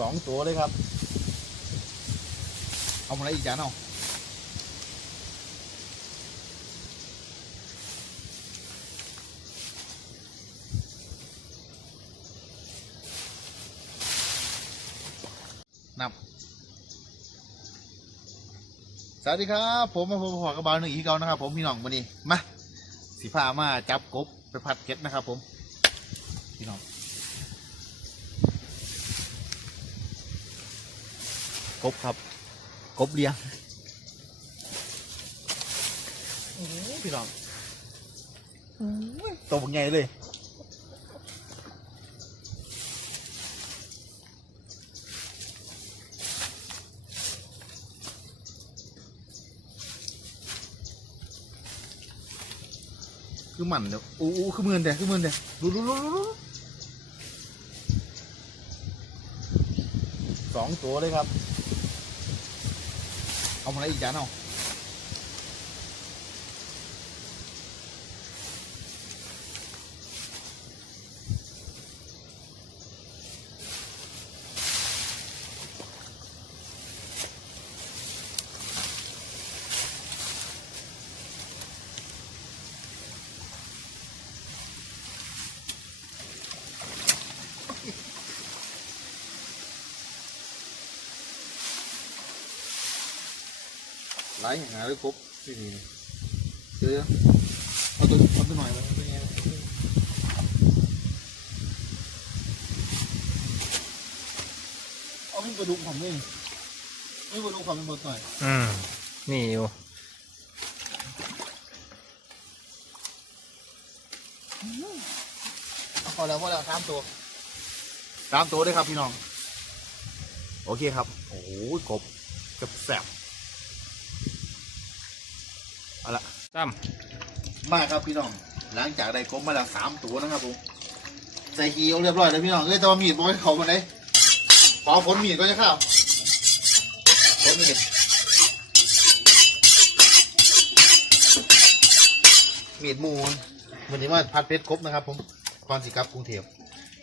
สองตัวเลยครับ เอามาอะไรอีกจานเอานับสวัสดีครับ ผมมาพบกับกระบาหนึ่งอีกเก่านะครับ ผมพี่น้องวันนี้มาสีผ้ามาจับกบไปผัดเก็ดนะครับ ผมพี่น้อง บครับ กบเลี้ยงโอ้โหพี่น้องโอ้ยตัวเป็นไงเลยคือมันเดี๋ยวอู้อู้คือมือนเดี๋ยวคือมือนเดี๋ยวดูดูดูดูดูสองตัวเลยครับ เอามา อะไรอีกจานเอาไล่หาเลยครบที่นี่เจอเอาตัวเอาตัวหน่อยมาเป็นไงเอาเป็นกระดูกผมนี่ไม่กระดูกผมเป็นบทหน่อยอืมนี่อยู่พอแล้วพอแล้วสามตัวสามตัวด้วยครับพี่น้อง โอเคครับ โอ้โหกบกับแสบ เอาละตั้มมาครับพี่น้อง หลังจากได้กบมาแล้วสามตัวนะครับผมใส่ขีเอาเรียบร้อยแล้วพี่น้องเอ้ยแต่ว่ามีดบอยเขามาไหนขอผลมีดก็จะข้าผลมีดมีดมูนวันนี้ว่าพัดเพชรครบนะครับ ผมก่อนสิกลับกรุงเทพ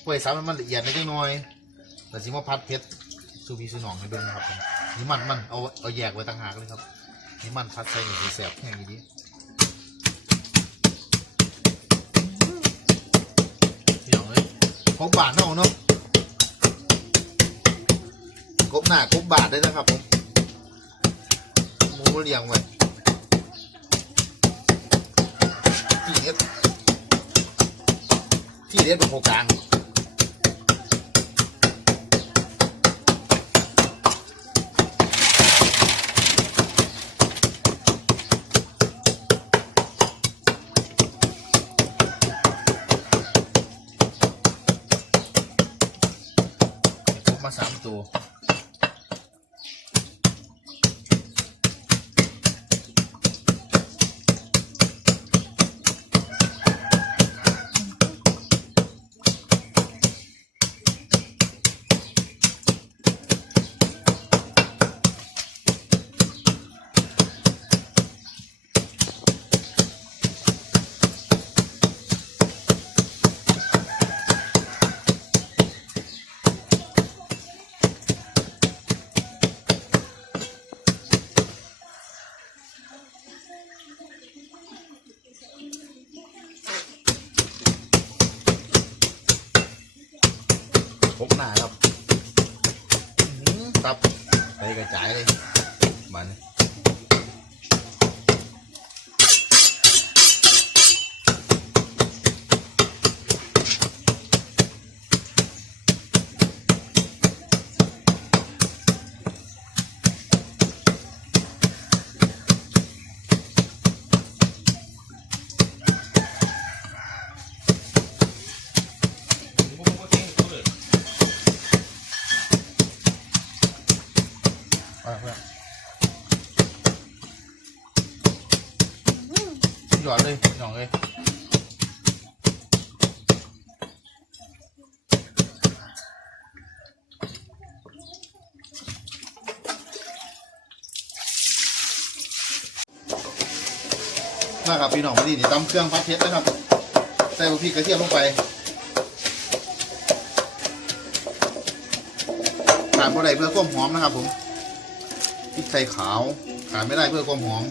ไว้สามมันละเอียดนิดหน่อยแต่สิมาพัดเพชรสูบีสูหนองให้เบิ่งนะครับผมนี่มันมันเอาเอาแยกไว้ต่างหากเลยครับ นี่มันพัดใส่หนึ่งแสบแห้งดีๆพี่น้องเลยครบบาทเนาะเนาะครบหน้าครบบาทได้นะครับผมหมูเลี้ยงไว้ที่เด็ดที่เด็ดเป็นโครงกลาง มาสามตัว พกหน้าครับครับไปกระจายเลยมัน อดเลยหยอดเลยมาครับพี่น้องมาดีนี่ตำเครื่องพัดเพชรนะครับ ใส่พริกกระเทียมลงไปขาดบ่ได้เพื่อความหอมนะครับผมพริกไทยขาวขาดไม่ได้เพื่อความหอม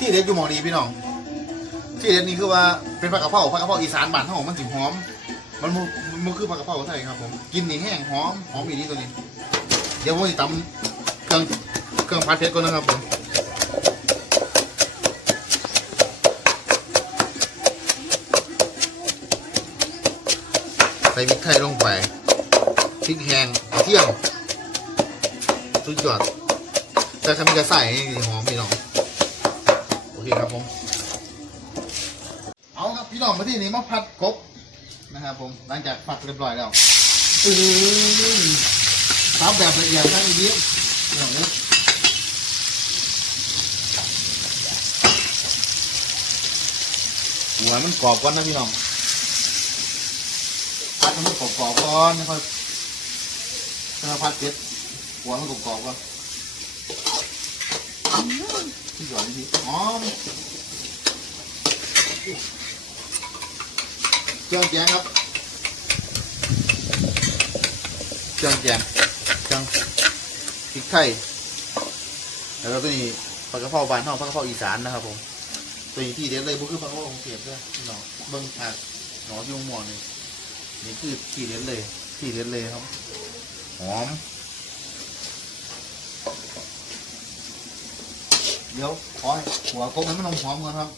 ที่เด็ดอยู่หมองนี้พี่น้อง ที่เด็ดนี่คือว่าเป็นผักกะเพราผักกะเพราอีสานบ้านเฮามันสิหอม มันบ่มันคือผักกะเพราไทยครับผมกินนี่แห้งหอมหอมอีนี้ตัวนี้ เดี๋ยวผมจะตำเครื่องเครื่องผัดเผ็ดก่อนนะครับผมใส่พริกไทยลงไปพริกแห้งกระเทียมสุดยอดแต่ถ้ามีกระใส่นี่หอมพี่น้อง โอเคครับผม เอาครับพี่น้องมาที่นี่มาผัดกบนะครับผมหลังจากผัดเรียบร้อยแล้วอือทำแบบละเอียดทั้งอีกนิดพี่น้องนะหัวมันกรอบก่อนนะพี่น้องพัดให้มันกรอบๆก่อนไม่ค่อยถ้าพัดเผ็ดหัวมันกรอบๆก่อนที่ หยอดนี่หอมเครื่องแกงครับเครื่องแกงเครื่องพริกไทยแล้วก็ตัวนี้ปลากระเพราบานเฮาปลากระเพราอีสานนะครับผมตัวนี้ที่เด็ดเลยบุคือปลากระเพราของเสียบด้วยพี่น้องเบิ่งผักหนอที่หมอนี่นี่คือที่เด็ดเลยที่เด็ดเลยครับหอม เดี๋ยวขอให้หัวกบมันไม่ต้องหอมก่อนครับ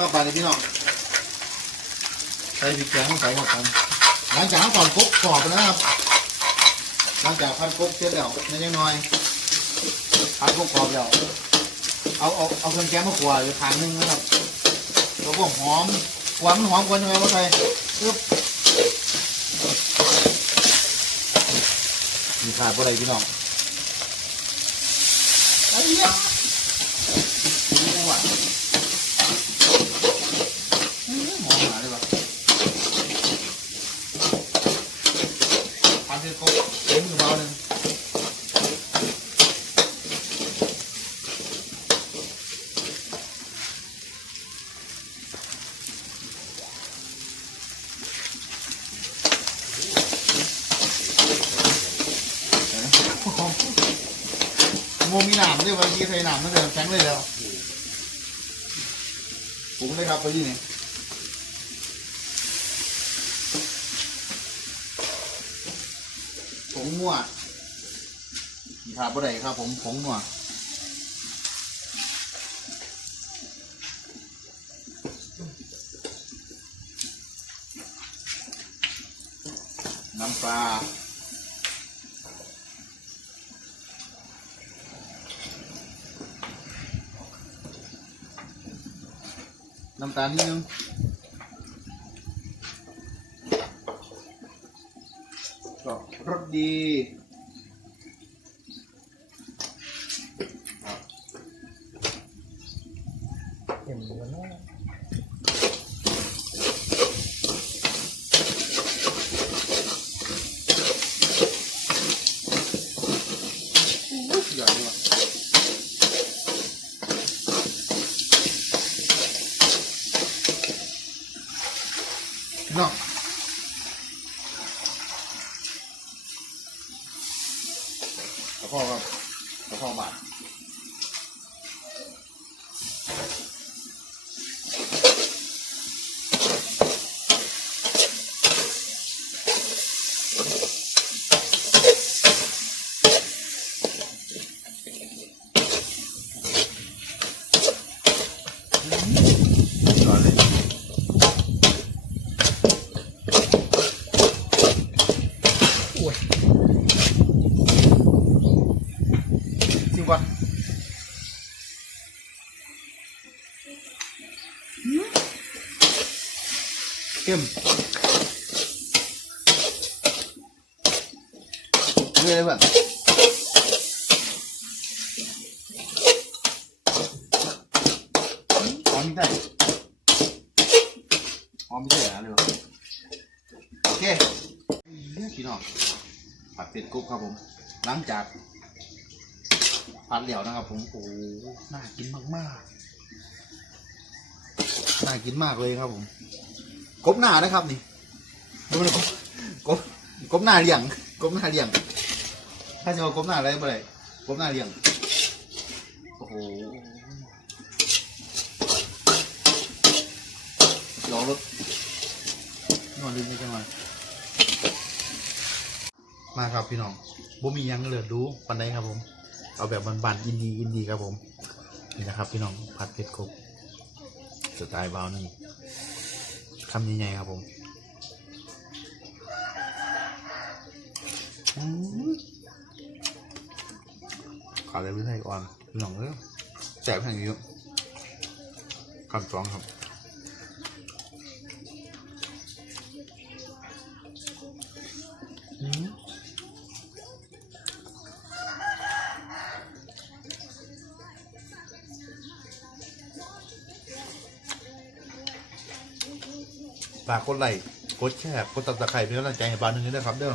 เอาไปเลพี่น้องใส่พริกแกงลงไปครับผมหลังจากนั้นก่อนกบกรอบนะครับ หลังจากพันกบเสร็จแล้วนิดน้อยพันกบกรอบแล้วเอาเอาเอาเครื่องแกงมาขวาอยู่ทางนึงนะครับแล้วกหอมหวานหอมกว่ายังไงวะไทยปึ๊บมีขาดอะไรพี่น้องอะไอ้เหี้ยนี่ว่ะ อืมมองหาเลยวะพันเทโก้เต็มมือเบาหนึ่งโมมีหนามด้วยวันนี้ใส่หนามตั้งแต่แข็งเลยแล้วผมเลยครับไปที่นี่ผงนัวนี่ครับบ่ได้ครับ ผมผงนัวน้ำปลา น้ำตาลนิดนึงก็รสดีครับ เห็นเหมือนว่า อุ๊ยใหญ่เลยว่ะพี่น้องกระเพาะครับกระเพาะบาดก่อนเลย อ้วย ชิมก่อน เข้มเรื่อยๆแบบหอมไม่ได้หอมไม่ได้อะไรวะโอเคพี่น้องผัดเป็ดกรุ๊บครับผม หลังจากผัดเหลียวนะครับ ผม โอ้น่ากินมากๆ น่ากินมากเลยครับผม กบหน้านะครับนี่ดูนกบกบกบหน้าเลี้ยงกบหน้าเลี้ยง ถ้าจะเอากบหน้าอะไรบ่ได้กบหน้าเลี้ยง โอ้โหลองรถนอนดึงไปจังหวะมาครับพี่น้องบ่มียังเหลือดูปันใดครับผม เอาแบบบานๆอินดีอินดีครับผม นี่นะครับพี่น้องผัดเผ็ดกบสไตล์บาวนี่ คำใหญ่ๆครับผมขาเลยไม่ใช่อ่อนหน่องเลยแสบแห่งเยอะคำสองครับอืม ฝากกดไลค์กดแชร์กดติดตามใคร้เป็นกำลังใจให้บ้านหนึ่งด้วยนะครับเด้อ